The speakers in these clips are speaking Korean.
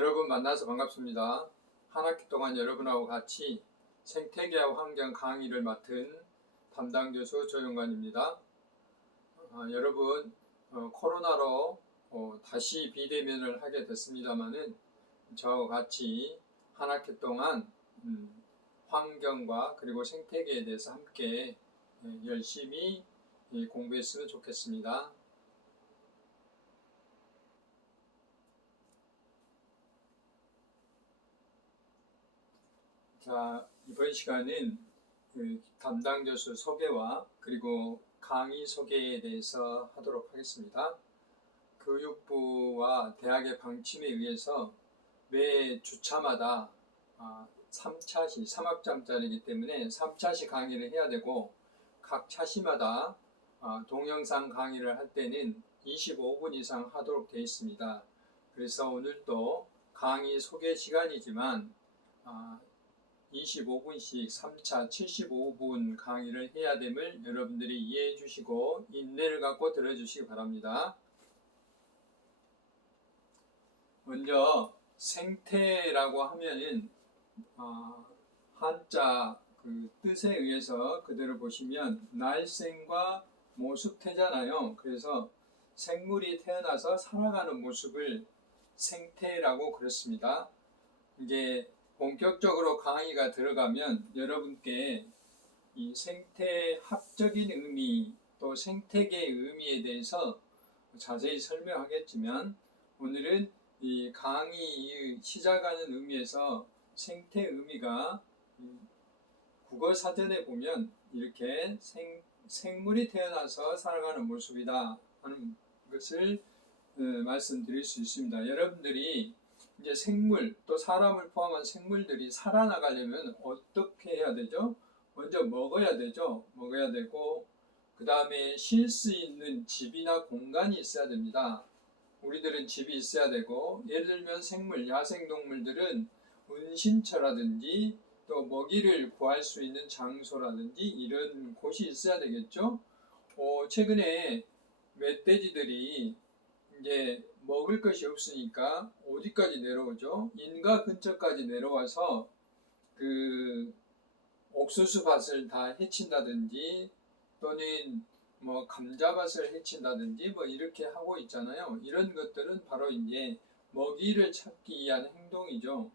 여러분 만나서 반갑습니다. 한 학기 동안 여러분하고 같이 생태계와 환경 강의를 맡은 담당 교수 조용관입니다. 여러분 코로나로 다시 비대면을 하게 됐습니다마는 저와 같이 한 학기 동안 환경과 그리고 생태계에 대해서 함께 열심히 공부했으면 좋겠습니다. 자, 이번 시간은 담당 교수 소개와 그리고 강의 소개에 대해서 하도록 하겠습니다. 교육부와 대학의 방침에 의해서 매 주차마다 3차시, 3학점짜리이기 때문에 3차시 강의를 해야 되고 각 차시마다 동영상 강의를 할 때는 25분 이상 하도록 되어 있습니다. 그래서 오늘도 강의 소개 시간이지만 25분씩 3차 75분 강의를 해야 됨을 여러분들이 이해해 주시고 인내를 갖고 들어주시기 바랍니다. 먼저 생태라고 하면은 한자 그 뜻에 의해서 그대로 보시면 날생과 모습태잖아요. 그래서 생물이 태어나서 살아가는 모습을 생태라고 그랬습니다. 이게 본격적으로 강의가 들어가면 여러분께 이 생태학적인 의미 또 생태계의 의미에 대해서 자세히 설명하겠지만 오늘은 이 강의 시작하는 의미에서 생태 의미가 국어사전에 보면 이렇게 생물이 태어나서 살아가는 모습이다 하는 것을 말씀드릴 수 있습니다. 여러분들이 이제 생물 또 사람을 포함한 생물들이 살아나가려면 어떻게 해야 되죠? 먼저 먹어야 되죠. 먹어야 되고 그 다음에 쉴 수 있는 집이나 공간이 있어야 됩니다. 우리들은 집이 있어야 되고 예를 들면 생물, 야생동물들은 은신처라든지 또 먹이를 구할 수 있는 장소라든지 이런 곳이 있어야 되겠죠. 최근에 멧돼지들이 이제 먹을 것이 없으니까 어디까지 내려오죠? 인가 근처까지 내려와서 그 옥수수 밭을 다 해친다든지 또는 뭐 감자밭을 해친다든지 뭐 이렇게 하고 있잖아요. 이런 것들은 바로 이제 먹이를 찾기 위한 행동이죠.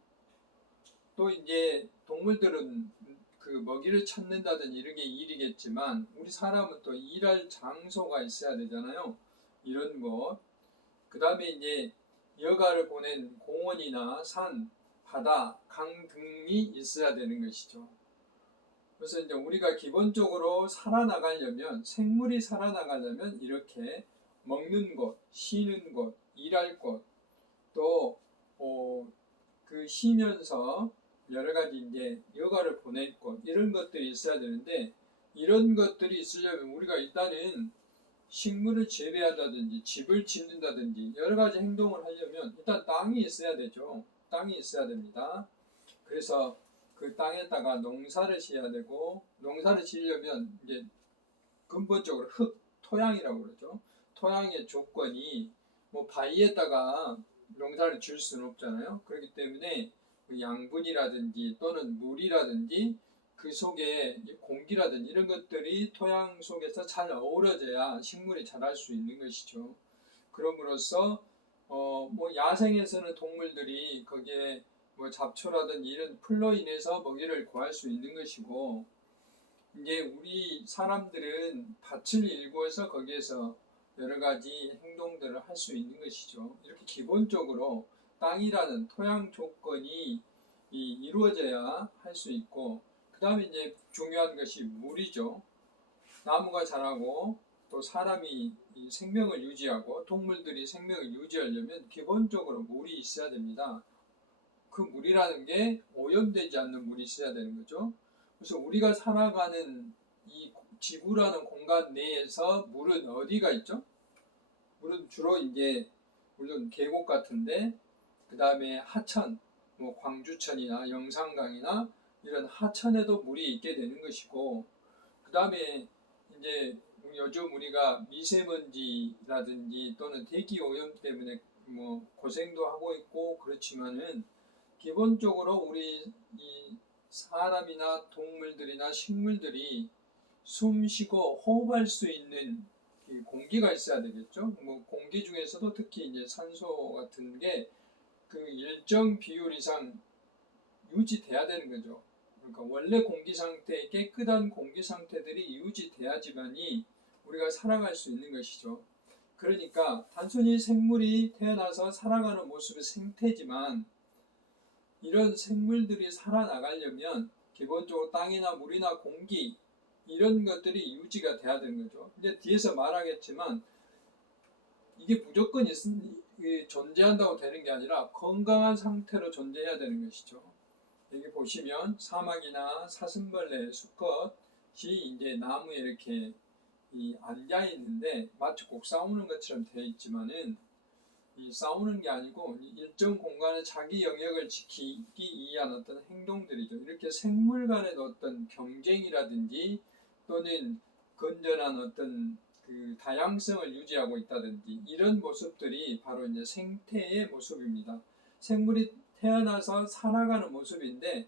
또 이제 동물들은 그 먹이를 찾는다든지 이런 게 일이겠지만 우리 사람은 또 일할 장소가 있어야 되잖아요. 이런 것. 그 다음에 이제 여가를 보낸 공원이나 산, 바다, 강 등이 있어야 되는 것이죠. 그래서 이제 우리가 기본적으로 살아나가려면, 생물이 살아나가려면 이렇게 먹는 곳, 쉬는 곳, 일할 곳, 또, 그 쉬면서 여러 가지 이제 여가를 보낼 곳, 이런 것들이 있어야 되는데, 이런 것들이 있으려면 우리가 일단은 식물을 재배한다든지 집을 짓는다든지 여러 가지 행동을 하려면 일단 땅이 있어야 되죠. 땅이 있어야 됩니다. 그래서 그 땅에다가 농사를 지어야 되고 농사를 지으려면 이제 근본적으로 토양이라고 그러죠. 토양의 조건이 뭐 바위에다가 농사를 지을 수는 없잖아요. 그렇기 때문에 양분이라든지 또는 물이라든지 그 속에 공기라든지 이런 것들이 토양 속에서 잘 어우러져야 식물이 자랄 수 있는 것이죠. 그럼으로써 뭐 야생에서는 동물들이 거기에 뭐 잡초라든지 이런 풀로 인해서 먹이를 구할 수 있는 것이고 이제 우리 사람들은 밭을 일구어서 거기에서 여러 가지 행동들을 할 수 있는 것이죠. 이렇게 기본적으로 땅이라는 토양 조건이 이루어져야 할 수 있고 그 다음에 이제 중요한 것이 물이죠. 나무가 자라고 또 사람이 생명을 유지하고 동물들이 생명을 유지하려면 기본적으로 물이 있어야 됩니다. 그 물이라는 게 오염되지 않는 물이 있어야 되는 거죠. 그래서 우리가 살아가는 이 지구라는 공간 내에서 물은 어디가 있죠? 물은 주로 이제 물론 계곡 같은데 그 다음에 하천, 뭐 광주천이나 영산강이나 이런 하천에도 물이 있게 되는 것이고 그 다음에 이제 요즘 우리가 미세먼지라든지 또는 대기 오염 때문에 뭐 고생도 하고 있고 그렇지만은 기본적으로 우리 이 사람이나 동물들이나 식물들이 숨 쉬고 호흡할 수 있는 이 공기가 있어야 되겠죠. 뭐 공기 중에서도 특히 이제 산소 같은 게 그 일정 비율 이상 유지돼야 되는 거죠. 그러니까 원래 공기 상태, 깨끗한 공기 상태들이 유지돼야지만이 우리가 살아갈 수 있는 것이죠. 그러니까 단순히 생물이 태어나서 살아가는 모습이 생태지만 이런 생물들이 살아나가려면 기본적으로 땅이나 물이나 공기 이런 것들이 유지가 돼야 되는 거죠. 근데 뒤에서 말하겠지만 이게 무조건 존재한다고 되는 게 아니라 건강한 상태로 존재해야 되는 것이죠. 여기 보시면 사막이나 사슴벌레, 수컷이 이제 나무에 이렇게 앉아 있는데 마치 꼭 싸우는 것처럼 되어 있지만은 이 싸우는 게 아니고 일정 공간에 자기 영역을 지키기 위한 어떤 행동들이죠. 이렇게 생물 간의 어떤 경쟁이라든지 또는 건전한 어떤 그 다양성을 유지하고 있다든지 이런 모습들이 바로 이제 생태의 모습입니다. 생물이 태어나서 살아가는 모습인데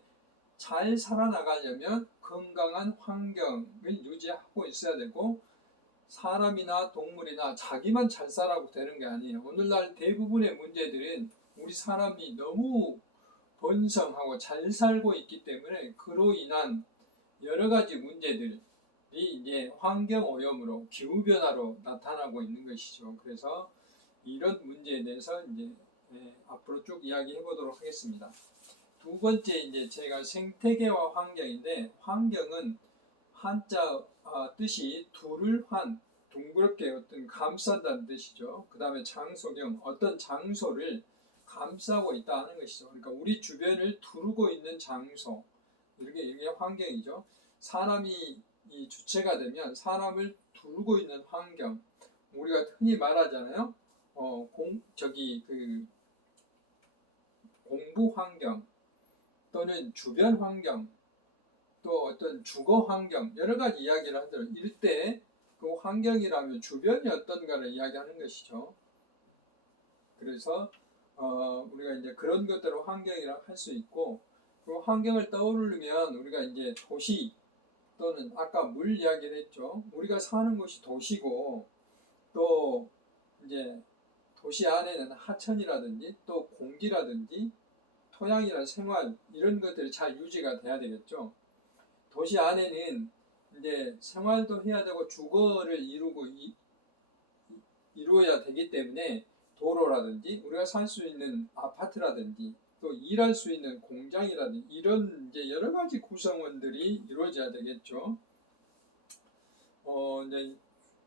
잘 살아나가려면 건강한 환경을 유지하고 있어야 되고 사람이나 동물이나 자기만 잘 살아도 되는 게 아니에요. 오늘날 대부분의 문제들은 우리 사람이 너무 번성하고 잘 살고 있기 때문에 그로 인한 여러 가지 문제들이 이제 환경 오염으로 기후 변화로 나타나고 있는 것이죠. 그래서 이런 문제에 대해서 이제 앞으로 쭉 이야기해 보도록 하겠습니다. 두 번째 이제 제가 생태계와 환경인데 환경은 한자 뜻이 둘을 둥그렇게 어떤 감싼다는 뜻이죠. 그 다음에 장소경 어떤 장소를 감싸고 있다 하는 것이죠. 그러니까 우리 주변을 두르고 있는 장소 이게 환경이죠. 사람이 이 주체가 되면 사람을 두르고 있는 환경 우리가 흔히 말하잖아요. 공부 환경 또는 주변 환경 또 어떤 주거 환경 여러 가지 이야기를 하더라고요. 이럴 때 그 환경이라면 주변이 어떤가를 이야기하는 것이죠. 그래서 우리가 이제 그런 것들을 환경이라고 할 수 있고 그 환경을 떠오르면 우리가 이제 도시 또는 아까 물 이야기를 했죠. 우리가 사는 곳이 도시고 또 이제 도시 안에는 하천이라든지 또 공기라든지 토양이나 생활 이런 것들이 잘 유지가 돼야 되겠죠. 도시 안에는 이제 생활도 해야 되고 주거를 이루어야 되기 때문에 도로라든지 우리가 살 수 있는 아파트라든지 또 일할 수 있는 공장이라든지 이런 이제 여러 가지 구성원들이 이루어져야 되겠죠. 이제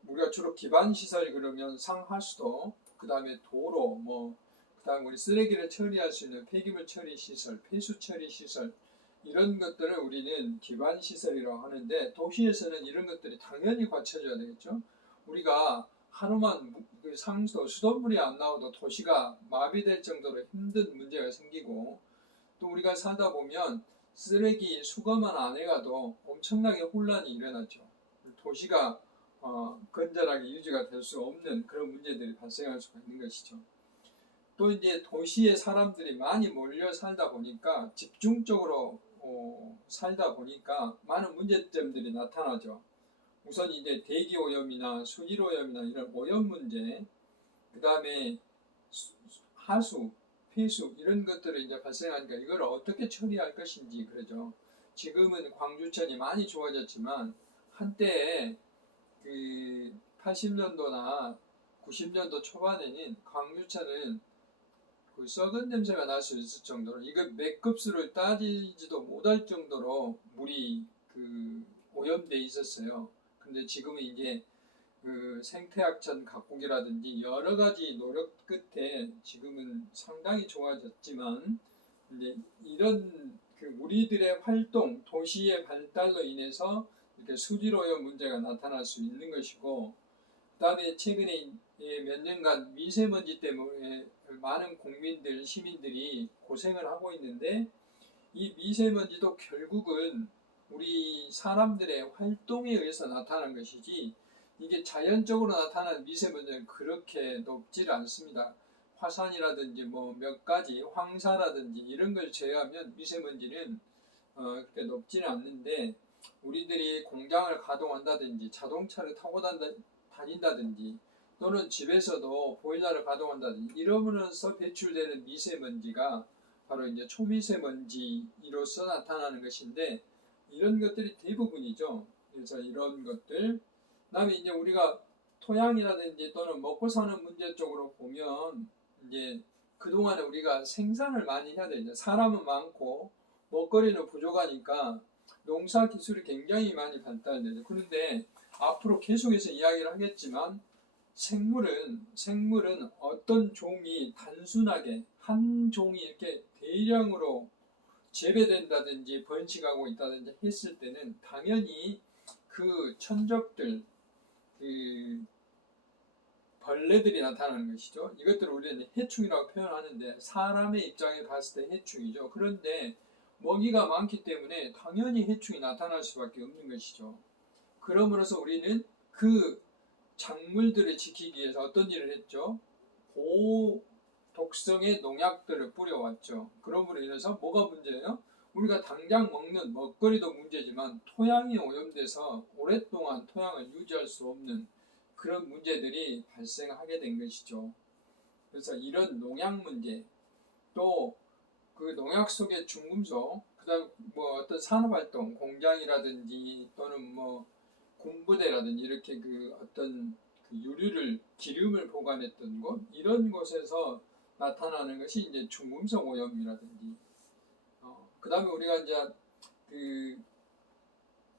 우리가 주로 기반 시설 그러면 상하수도, 그 다음에 도로, 그 다음 우리 쓰레기를 처리할 수 있는 폐기물 처리 시설, 폐수 처리 시설 이런 것들을 우리는 기반 시설이라고 하는데 도시에서는 이런 것들이 당연히 갖춰져야 되겠죠. 우리가 하루만 수돗물이 안 나와도 도시가 마비될 정도로 힘든 문제가 생기고 또 우리가 살다 보면 쓰레기 수거만 안 해가도 엄청나게 혼란이 일어나죠. 도시가 건전하게 유지가 될 수 없는 그런 문제들이 발생할 수가 있는 것이죠. 또 이제 도시에 사람들이 많이 몰려 살다 보니까 집중적으로 살다 보니까 많은 문제점들이 나타나죠. 우선 이제 대기 오염이나 수질 오염이나 이런 오염 문제, 그 다음에 하수, 폐수 이런 것들이 이제 발생하니까 이걸 어떻게 처리할 것인지 그러죠. 지금은 광주천이 많이 좋아졌지만 한때에 그 80년도나 90년도 초반에는 광주천은 그 썩은 냄새가 날 수 있을 정도로 이거 몇 급수를 따지지도 못할 정도로 물이 그 오염돼 있었어요. 근데 지금은 이제 그 생태학천 가꾸기라든지 여러 가지 노력 끝에 지금은 상당히 좋아졌지만 이제 이런 그 우리들의 활동, 도시의 발달로 인해서 이렇게 수질 오염 문제가 나타날 수 있는 것이고, 그다음에 최근에 몇 년간 미세먼지 때문에 많은 국민들, 시민들이 고생을 하고 있는데 이 미세먼지도 결국은 우리 사람들의 활동에 의해서 나타난 것이지 이게 자연적으로 나타나는 미세먼지는 그렇게 높지 않습니다. 화산이라든지 뭐 몇 가지 황사라든지 이런 걸 제외하면 미세먼지는 그렇게 높지는 않는데, 우리들이 공장을 가동한다든지 자동차를 타고 다닌다든지 또는 집에서도 보일러를 가동한다든지 이러면서 배출되는 미세먼지가 바로 이제 초미세먼지로서 나타나는 것인데, 이런 것들이 대부분이죠. 그래서 이런 것들, 그다음에 이제 우리가 토양이라든지 또는 먹고 사는 문제 쪽으로 보면, 이제 그동안에 우리가 생산을 많이 해야 되죠. 사람은 많고 먹거리는 부족하니까 농사 기술이 굉장히 많이 발달되죠. 그런데 앞으로 계속해서 이야기를 하겠지만, 생물은 어떤 종이 단순하게 한 종이 이렇게 대량으로 재배된다든지 번식하고 있다든지 했을 때는 당연히 그 천적들, 그 벌레들이 나타나는 것이죠. 이것들을 우리는 해충이라고 표현하는데, 사람의 입장에 봤을 때 해충이죠. 그런데 먹이가 많기 때문에 당연히 해충이 나타날 수밖에 없는 것이죠. 그러므로서 우리는 그 작물들을 지키기 위해서 어떤 일을 했죠? 고독성의 농약들을 뿌려왔죠. 그러므로 인해서 뭐가 문제예요? 우리가 당장 먹는 먹거리도 문제지만 토양이 오염돼서 오랫동안 토양을 유지할 수 없는 그런 문제들이 발생하게 된 것이죠. 그래서 이런 농약 문제, 또 그 농약 속의 중금속, 그다음 뭐 어떤 산업활동, 공장이라든지 또는 뭐 군부대라든지 이렇게 그 어떤 그 기름을 보관했던 곳, 이런 곳에서 나타나는 것이 이제 중금속 오염이라든지, 그다음에 우리가 이제 그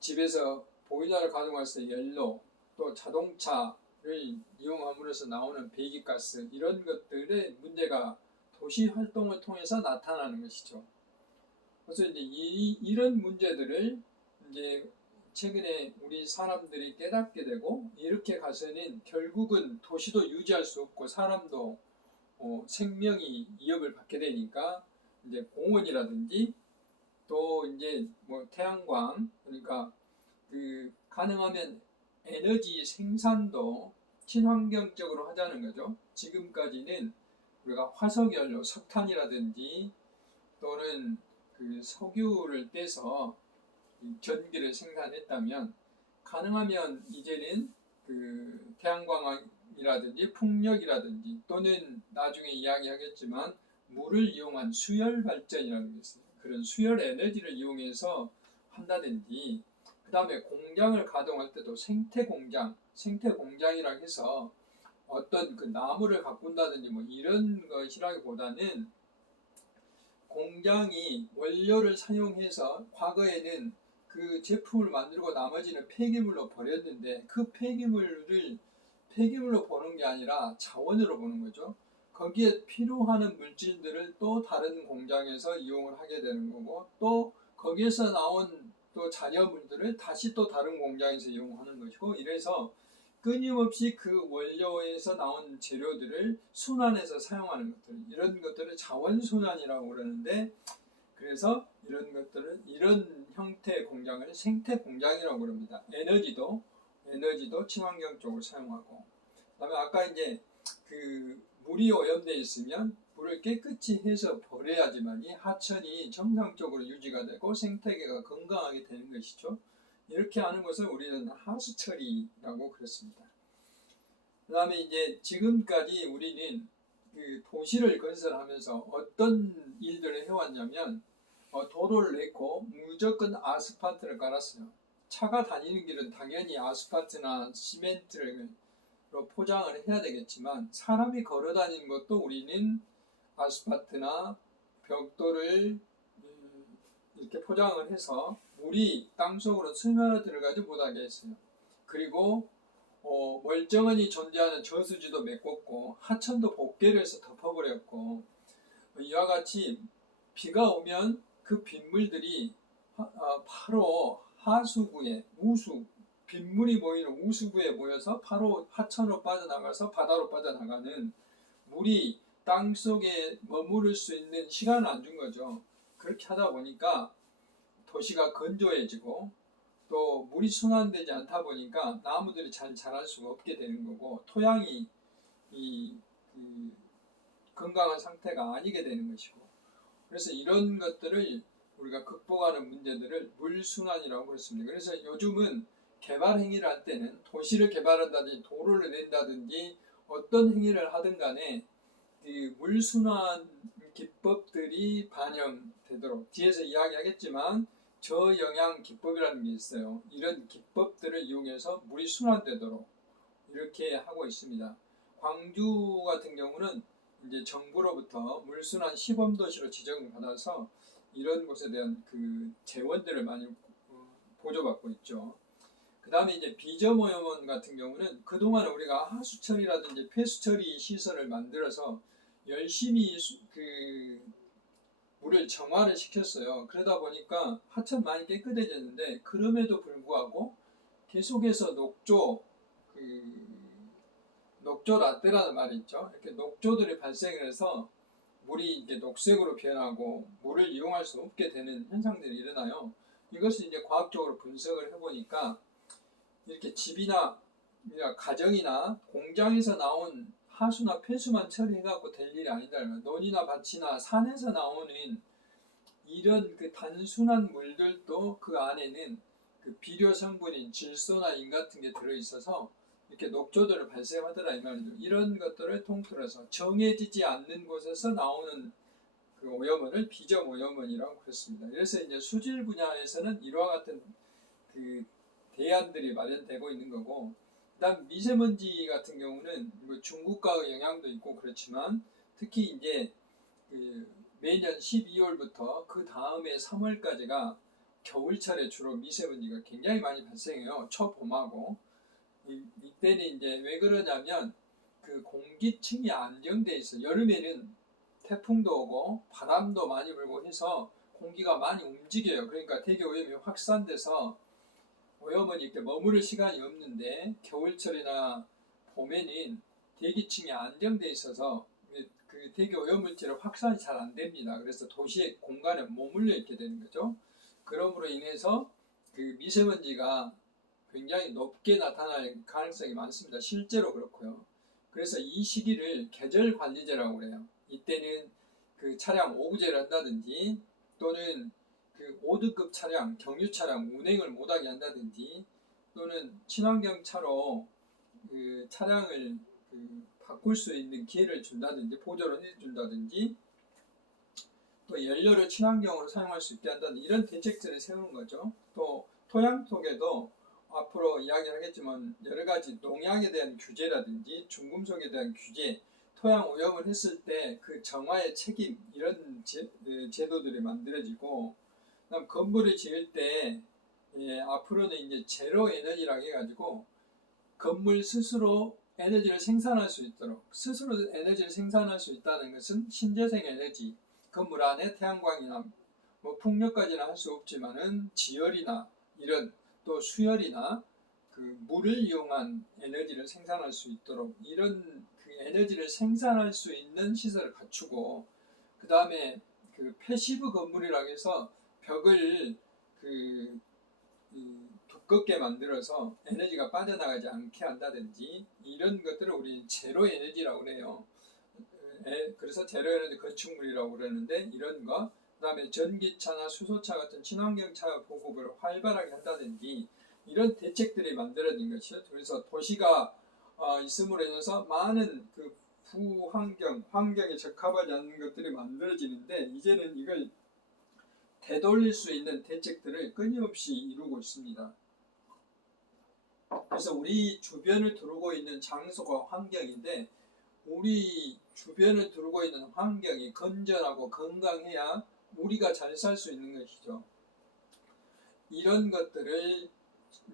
집에서 보일러를 가동해서 연료, 또 자동차를 이용함으로써 나오는 배기가스, 이런 것들의 문제가 도시 활동을 통해서 나타나는 것이죠. 그래서 이제 이런 문제들을 이제 최근에 우리 사람들이 깨닫게 되고, 이렇게 가서는 결국은 도시도 유지할 수 없고 사람도 생명이 위협을 받게 되니까, 이제 공원이라든지 또 이제 뭐 태양광, 그러니까 그 가능하면 에너지 생산도 친환경적으로 하자는 거죠. 지금까지는 우리가 화석연료, 석탄이라든지 또는 그 석유를 떼서 전기를 생산했다면, 가능하면 이제는 그 태양광이라든지 풍력이라든지 또는 나중에 이야기하겠지만 물을 이용한 수열 발전이라는 게 있어요. 그런 수열 에너지를 이용해서 한다든지, 그 다음에 공장을 가동할 때도 생태공장이라 해서 어떤 그 나무를 가꾼다든지 뭐 이런 것이라기보다는, 공장이 원료를 사용해서 과거에는 그 제품을 만들고 나머지는 폐기물로 버렸는데, 그 폐기물로 보는 게 아니라 자원으로 보는 거죠. 거기에 필요한 물질들을 또 다른 공장에서 이용을 하게 되는 거고, 또 거기에서 나온 또 잔여물들을 다시 또 다른 공장에서 이용하는 것이고, 이래서 끊임없이 그 원료에서 나온 재료들을 순환해서 사용하는 것들, 이런 것들을 자원순환이라고 그러는데, 그래서 이런 것들을, 이런 형태의 공장을 생태공장이라고 그럽니다. 에너지도 친환경적으로 사용하고, 그다음에 아까 이제 그 물이 오염되어 있으면 물을 깨끗이 해서 버려야지만이 하천이 정상적으로 유지가 되고 생태계가 건강하게 되는 것이죠. 이렇게 하는 것을 우리는 하수처리라고 그랬습니다. 그 다음에 이제 지금까지 우리는 그 도시를 건설하면서 어떤 일들을 해왔냐면, 도로를 냈고 무조건 아스팔트를 깔았어요. 차가 다니는 길은 당연히 아스팔트나 시멘트로 포장을 해야 되겠지만, 사람이 걸어 다니는 것도 우리는 아스팔트나 벽돌을 이렇게 포장을 해서 물이 땅속으로 스며 들어가지 못하게 했어요. 그리고 멀쩡하니 존재하는 저수지도 메꿨고 하천도 복개를 해서 덮어버렸고, 이와 같이 비가 오면 그 빗물들이 바로 하수구에, 빗물이 모이는 우수구에 모여서 바로 하천으로 빠져나가서 바다로 빠져나가는, 물이 땅속에 머무를 수 있는 시간을 안 준 거죠. 그렇게 하다 보니까 도시가 건조해지고, 또 물이 순환되지 않다 보니까 나무들이 잘 자랄 수가 없게 되는 거고, 토양이 건강한 상태가 아니게 되는 것이고, 그래서 이런 것들을 우리가 극복하는 문제들을 물순환이라고 했습니다. 그래서 요즘은 개발 행위를 할 때는 도시를 개발한다든지 도로를 낸다든지 어떤 행위를 하든 간에 이 물순환 기법들이 반영되도록, 뒤에서 이야기하겠지만 저영양 기법이라는 게 있어요. 이런 기법들을 이용해서 물이 순환되도록 이렇게 하고 있습니다. 광주 같은 경우는 이제 정부로부터 물순환 시범도시로 지정을 받아서 이런 곳에 대한 그 재원들을 많이 보조받고 있죠. 그 다음에 이제 비점오염원 같은 경우는 그동안 우리가 하수처리라든지 폐수처리 시설을 만들어서 열심히 그 물을 정화를 시켰어요. 그러다 보니까 하천 많이 깨끗해졌는데, 그럼에도 불구하고 계속해서 녹조 라떼라는 말이 있죠. 이렇게 녹조들이 발생을 해서 물이 이제 녹색으로 변하고 물을 이용할 수 없게 되는 현상들이 일어나요. 이것을 이제 과학적으로 분석을 해보니까 이렇게 집이나 가정이나 공장에서 나온 하수나 폐수만 처리해갖고 될 일이 아니다. 논이나 밭이나 산에서 나오는 이런 그 단순한 물들도 그 안에는 그 비료 성분인 질소나 인 같은 게 들어있어서 이렇게 녹조들을 발생하더라 이 말이죠. 이런 것들을 통틀어서 정해지지 않는 곳에서 나오는 그 오염원을 비점 오염원이라고 그랬습니다. 그래서 이제 수질 분야에서는 이와 같은 그 대안들이 마련되고 있는 거고, 그다음 미세먼지 같은 경우는 뭐 중국과의 영향도 있고 그렇지만, 특히 이제 그 매년 12월부터 그 다음에 3월까지가 겨울철에 주로 미세먼지가 굉장히 많이 발생해요. 초봄하고. 이때는 이제 왜 그러냐면 그 공기층이 안정돼 있어. 여름에는 태풍도 오고 바람도 많이 불고 해서 공기가 많이 움직여요. 그러니까 대기 오염이 확산돼서 오염은 이렇게 머무를 시간이 없는데, 겨울철이나 봄에는 대기층이 안정돼 있어서 그 대기 오염물질의 확산이 잘 안 됩니다. 그래서 도시의 공간에 머물러 있게 되는 거죠. 그러므로 인해서 그 미세먼지가 굉장히 높게 나타날 가능성이 많습니다. 실제로 그렇고요. 그래서 이 시기를 계절관리제라고 그래요. 이때는 그 차량 오부제를 한다든지, 또는 그 5등급 차량, 경유 차량 운행을 못하게 한다든지, 또는 친환경 차로 그 차량을 바꿀 수 있는 기회를 준다든지, 보조를 해준다든지, 또 연료를 친환경으로 사용할 수 있게 한다든지, 이런 대책들을 세우는 거죠. 또 토양 속에도 앞으로 이야기하겠지만 여러 가지 농약에 대한 규제라든지 중금속에 대한 규제, 토양 오염을 했을 때 그 정화의 책임, 이런 제도들이 만들어지고, 그다음 건물을 지을 때 앞으로는 이제 제로 에너지라고 해가지고 건물 스스로 에너지를 생산할 수 있도록, 스스로 에너지를 생산할 수 있다는 것은 신재생 에너지, 건물 안에 태양광이나 뭐 풍력까지는 할 수 없지만은 지열이나 이런, 또 수열이나 그 물을 이용한 에너지를 생산할 수 있도록, 이런 그 에너지를 생산할 수 있는 시설을 갖추고, 그 다음에 그 패시브 건물이라고 해서 벽을 두껍게 만들어서 에너지가 빠져나가지 않게 한다든지, 이런 것들을 우리 제로 에너지라고 그래요. 그래서 제로 에너지 건축물이라고 그러는데, 이런 거, 그 다음에 전기차나 수소차 같은 친환경차 보급을 활발하게 한다든지, 이런 대책들이 만들어진 것이죠. 그래서 도시가 있음으로 인해서 많은 그 환경에 적합하지 않는 것들이 만들어지는데, 이제는 이걸 되돌릴 수 있는 대책들을 끊임없이 이루고 있습니다. 그래서 우리 주변을 두르고 있는 장소가 환경인데, 우리 주변을 두르고 있는 환경이 건전하고 건강해야 우리가 잘 살 수 있는 것이죠. 이런 것들을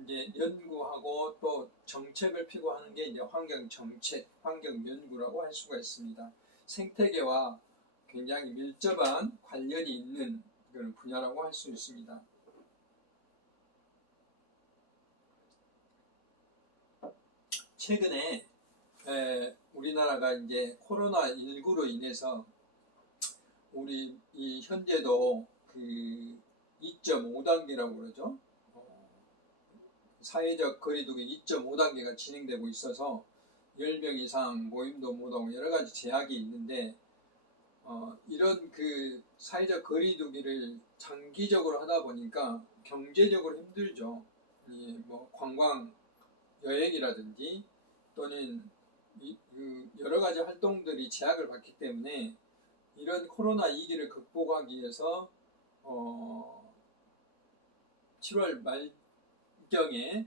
이제 연구하고 또 정책을 피고하는 게 이제 환경 정책, 환경 연구라고 할 수가 있습니다. 생태계와 굉장히 밀접한 관련이 있는 그런 분야라고 할 수 있습니다. 최근에 우리나라가 이제 코로나19로 인해서 우리 이 현재도 그 2.5단계라고 그러죠. 사회적 거리두기 2.5단계가 진행되고 있어서 10명 이상 모임도 못하고 여러 가지 제약이 있는데, 이런 그 사회적 거리두기를 장기적으로 하다 보니까 경제적으로 힘들죠. 뭐 관광 여행이라든지 또는 그 여러 가지 활동들이 제약을 받기 때문에 이런 코로나 위기를 극복하기 위해서 7월 말경에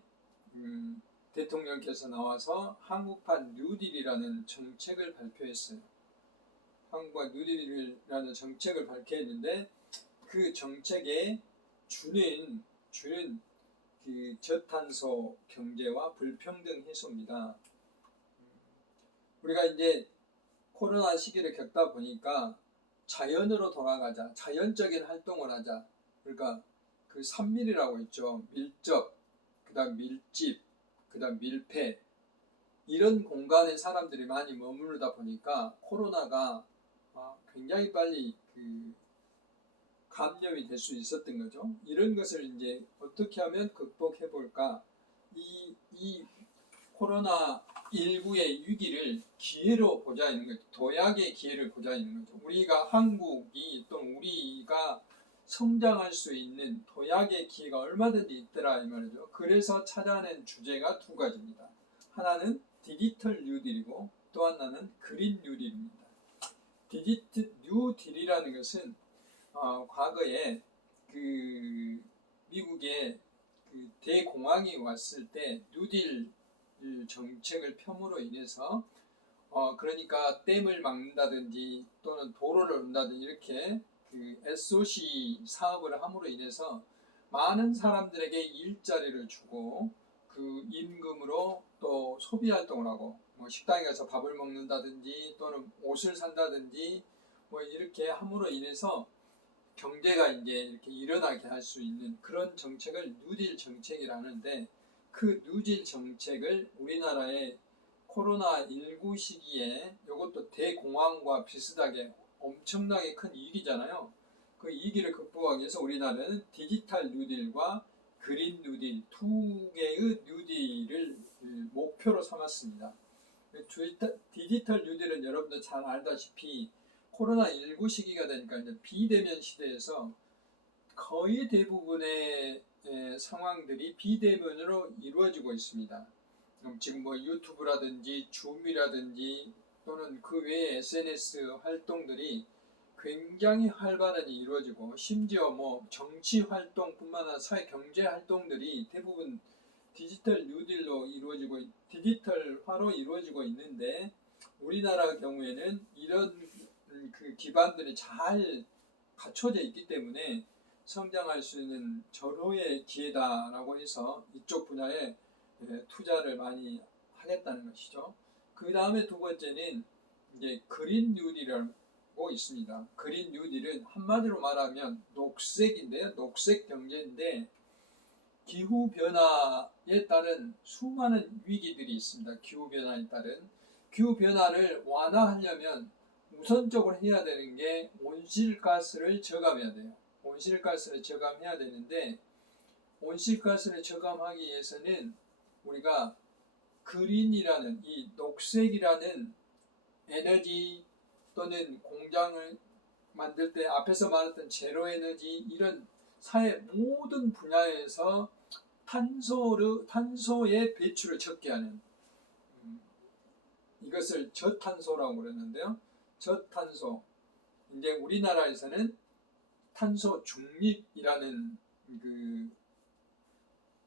대통령께서 나와서 한국판 뉴딜이라는 정책을 발표했어요. 한국판 뉴딜이라는 정책을 발표했는데 그 정책에 주는 그 저탄소 경제와 불평등 해소입니다. 우리가 이제 코로나 시기를 겪다 보니까 자연으로 돌아가자, 자연적인 활동을 하자. 그러니까 그 3밀이라고 있죠. 밀접, 그다음 밀집, 그다음 밀폐. 이런 공간에 사람들이 많이 머무르다 보니까 코로나가 굉장히 빨리 그 감염이 될 수 있었던 거죠. 이런 것을 이제 어떻게 하면 극복해 볼까? 이 코로나19의 위기를 기회로 보자는 거죠. 도약의 기회를 보자는 거죠. 우리가 한국이 또는 우리가 성장할 수 있는 도약의 기회가 얼마든지 있더라 이 말이죠. 그래서 찾아낸 주제가 두 가지입니다. 하나는 디지털 뉴딜이고 또 하나는 그린 뉴딜입니다. 디지털 뉴딜이라는 것은 과거에 그 미국의 그 대공황이 왔을 때 뉴딜 정책을 펴므로 인해서 그러니까 댐을 막는다든지 또는 도로를 얹는다든지 이렇게 그 SOC 사업을 함으로 인해서 많은 사람들에게 일자리를 주고 그 임금으로 또 소비 활동을 하고 뭐 식당에 가서 밥을 먹는다든지 또는 옷을 산다든지 뭐 이렇게 함으로 인해서 경제가 이제 이렇게 일어나게 할 수 있는 그런 정책을 뉴딜 정책이라는데 그 뉴딜 정책을 우리나라의 코로나19 시기에 이것도 대공황과 비슷하게 엄청나게 큰 위기잖아요. 그 위기를 극복하기 위해서 우리나라는 디지털 뉴딜과 그린 뉴딜 두 개의 뉴딜을 목표로 삼았습니다. 디지털 뉴딜은 여러분들 잘 알다시피 코로나19 시기가 되니까 이제 비대면 시대에서 거의 대부분의 상황들이 비대면으로 이루어지고 있습니다. 지금 뭐 유튜브라든지 줌이라든지 또는 그 외의 SNS 활동들이 굉장히 활발하게 이루어지고 심지어 뭐 정치 활동뿐만 아니라 사회 경제 활동들이 대부분 디지털 뉴딜로 이루어지고 디지털화로 이루어지고 있는데 우리나라 경우에는 이런 그 기반들이 잘 갖춰져 있기 때문에 성장할 수 있는 절호의 기회다라고 해서 이쪽 분야에 투자를 많이 하겠다는 것이죠. 그 다음에 두 번째는 이제 그린 뉴딜이라고 있습니다. 그린 뉴딜은 한마디로 말하면 녹색인데요. 녹색 경제인데 기후 변화에 따른 수많은 위기들이 있습니다. 기후 변화에 따른 기후 변화를 완화하려면 우선적으로 해야 되는 게 온실가스를 저감해야 돼요. 온실가스를 저감해야 되는데 온실가스를 저감하기 위해서는 우리가 그린이라는 이 녹색이라는 에너지 또는 공장을 만들 때 앞에서 말했던 제로 에너지 이런 사회 모든 분야에서 탄소의 배출을 적게 하는 이것을 저탄소라고 그랬는데요. 저탄소. 이제 우리나라에서는 탄소 중립이라는 그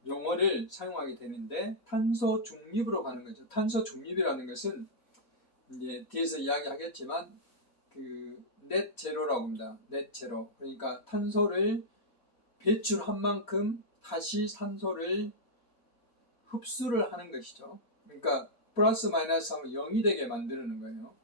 용어를 사용하게 되는데 탄소 중립으로 가는 거죠. 탄소 중립이라는 것은 이제 뒤에서 이야기하겠지만 그 넷 제로라고 합니다. 넷 제로. 그러니까 탄소를 배출한 만큼 다시 산소를 흡수를 하는 것이죠. 그러니까 플러스 마이너스 하면 0이 되게 만드는 거예요.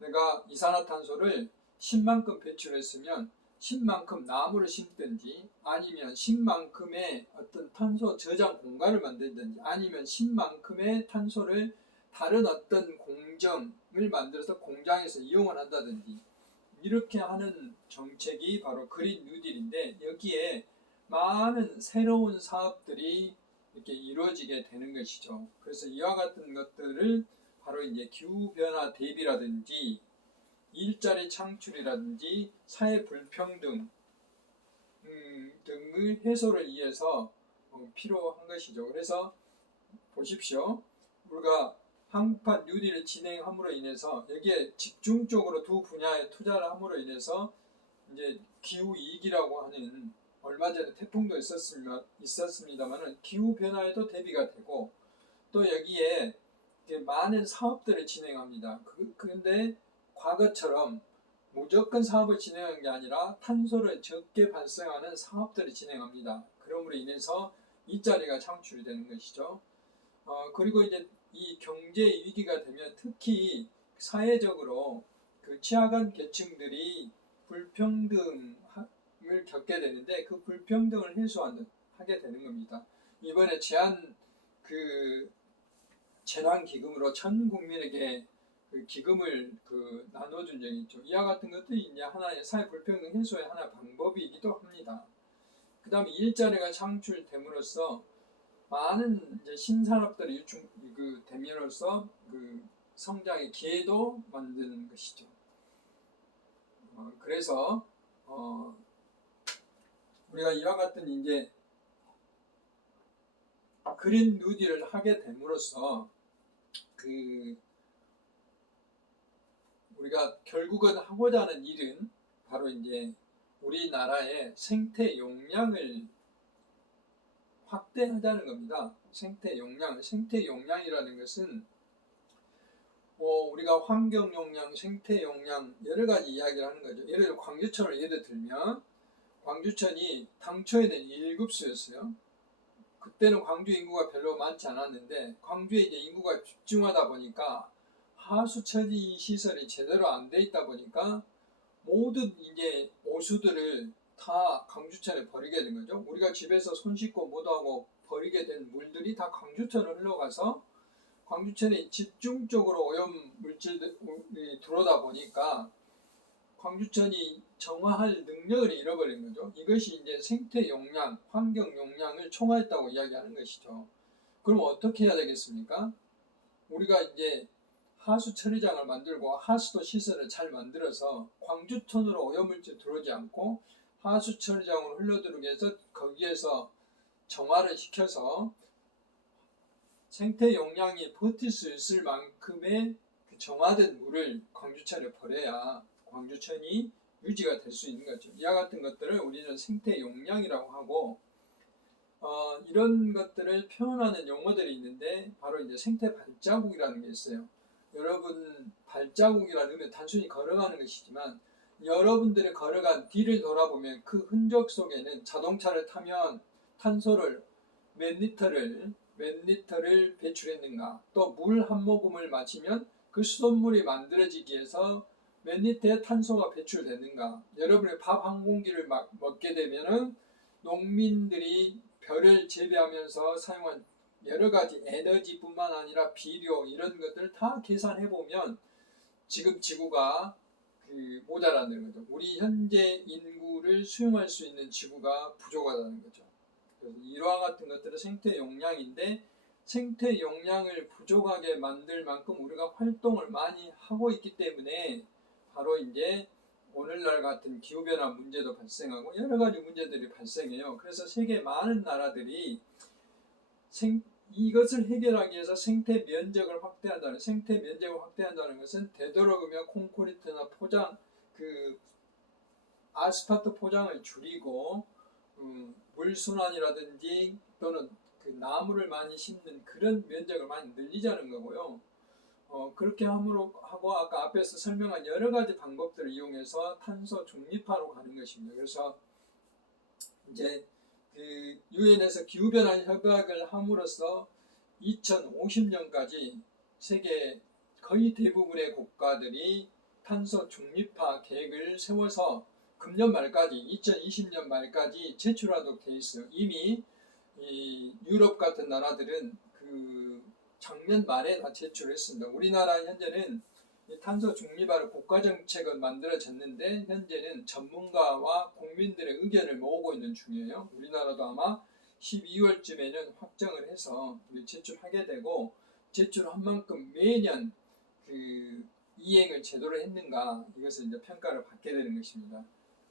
내가 이산화탄소를 10만큼 배출했으면 10만큼 나무를 심든지 아니면 10만큼의 어떤 탄소 저장 공간을 만들든지 아니면 10만큼의 탄소를 다른 어떤 공정을 만들어서 공장에서 이용을 한다든지 이렇게 하는 정책이 바로 그린 뉴딜인데 여기에 많은 새로운 사업들이 이렇게 이루어지게 되는 것이죠. 그래서 이와 같은 것들을 바로 이제 기후변화 대비라든지 일자리 창출이라든지 사회 불평등 등의 해소를 위해서 필요한 것이죠. 그래서 보십시오. 우리가 한국판 뉴딜을 진행함으로 인해서 여기에 집중적으로 두 분야에 투자를 함으로 인해서 이제 기후 위기라고 하는 얼마 전에 태풍도 있었습니다만은 기후 변화에도 대비가 되고 또 여기에 많은 사업들을 진행합니다. 그런데 과거처럼 무조건 사업을 진행하는 게 아니라 탄소를 적게 발생하는 사업들을 진행합니다. 그러므로 인해서 일자리가 창출이 되는 것이죠. 그리고 이제 이 경제 위기가 되면 특히 사회적으로 그 취약한 계층들이 불평등을 겪게 되는데 그 불평등을 해소하게 되는 겁니다. 이번에 재난 기금으로 전 국민에게 그 기금을 나눠준 적이 있죠. 이와 같은 것들이 이제 하나의 사회 불평등 해소의 하나의 방법이기도 합니다. 그 다음에 일자리가 창출됨으로써 많은 이제 신산업들이 됨으로써 그 성장의 기회도 만드는 것이죠. 그래서 우리가 이와 같은 이제 그린 뉴딜을 하게 됨으로써 우리가 결국은 하고자 하는 일은 바로 이제 우리나라의 생태 용량을 확대하자는 겁니다. 생태 용량이라는 것은 우리가 환경 용량, 생태 용량 여러 가지 이야기를 하는 거죠. 예를 들어 광주천을 예를 들면 광주천이 당초에는 1급수였어요. 그때는 광주 인구가 별로 많지 않았는데 광주에 이제 인구가 집중하다 보니까 하수 처리 시설이 제대로 안 돼 있다 보니까 모든 이제 오수들을 다 광주천에 버리게 된 거죠. 우리가 집에서 손 씻고 뭐도 하고 버리게 된 물들이 다 광주천으로 흘러가서 광주천에 집중적으로 오염 물질들이 들어오다 보니까 광주천이 정화할 능력을 잃어버린 거죠. 이것이 이제 생태 용량, 환경 용량을 초과했다고 이야기하는 것이죠. 그럼 어떻게 해야 되겠습니까? 우리가 이제 하수 처리장을 만들고 하수도 시설을 잘 만들어서 광주천으로 오염물질 들어오지 않고 하수 처리장으로 흘러들어오게 해서 거기에서 정화를 시켜서 생태 용량이 버틸 수 있을 만큼의 정화된 물을 광주천에 버려야 광주천이 유지가 될 수 있는 거죠. 이와 같은 것들을 우리는 생태 용량이라고 하고 이런 것들을 표현하는 용어들이 있는데 바로 이제 생태 발자국이라는 게 있어요. 여러분 발자국이라는 건 단순히 걸어가는 것이지만 여러분들이 걸어간 뒤를 돌아보면 그 흔적 속에는 자동차를 타면 탄소를 몇 리터를 배출했는가, 또 물 한 모금을 마시면 그 수돗물이 만들어지기 위해서 몇 리터의 탄소가 배출되는가, 여러분의 밥 한 공기를 먹게 되면은 농민들이 벼를 재배하면서 사용한 여러 가지 에너지뿐만 아니라 비료 이런 것들 다 계산해 보면 지금 지구가 모자라는 거죠. 우리 현재 인구를 수용할 수 있는 지구가 부족하다는 거죠. 그래서 이와 같은 것들은 생태 용량인데 생태 용량을 부족하게 만들 만큼 우리가 활동을 많이 하고 있기 때문에 바로 이제 오늘날 같은 기후변화 문제도 발생하고 여러 가지 문제들이 발생해요. 그래서 세계 많은 나라들이 이것을 해결하기 위해서 생태 면적을 확대한다는 것은 되도록이면 콘크리트나 포장, 아스팔트 포장을 줄이고 물순환이라든지 또는 나무를 많이 심는 그런 면적을 많이 늘리자는 거고요. 그렇게 하고 아까 앞에서 설명한 여러 가지 방법들을 이용해서 탄소 중립화로 가는 것입니다. 그래서 이제 유엔에서 기후변화 협약을 함으로써 2050년까지 세계 거의 대부분의 국가들이 탄소 중립화 계획을 세워서 금년 말까지 2020년 말까지 제출하도록 되어 있어요. 이미 유럽 같은 나라들은 작년 말에 다 제출했습니다. 우리나라 현재는 탄소 중립화를 국가정책은 만들어졌는데 현재는 전문가와 국민들의 의견을 모으고 있는 중이에요. 우리나라도 아마 12월쯤에는 확정을 해서 제출하게 되고 제출한 만큼 매년 이행을 제대로 했는가 이것을 이제 평가를 받게 되는 것입니다.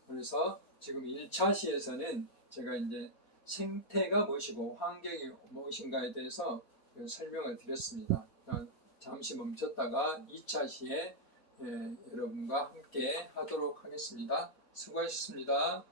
그래서 지금 1차 시에서는 제가 이제 생태가 무엇이고 환경이 무엇인가에 대해서 설명을 드렸습니다. 잠시 멈췄다가 2차 시에 여러분과 함께 하도록 하겠습니다. 수고하셨습니다.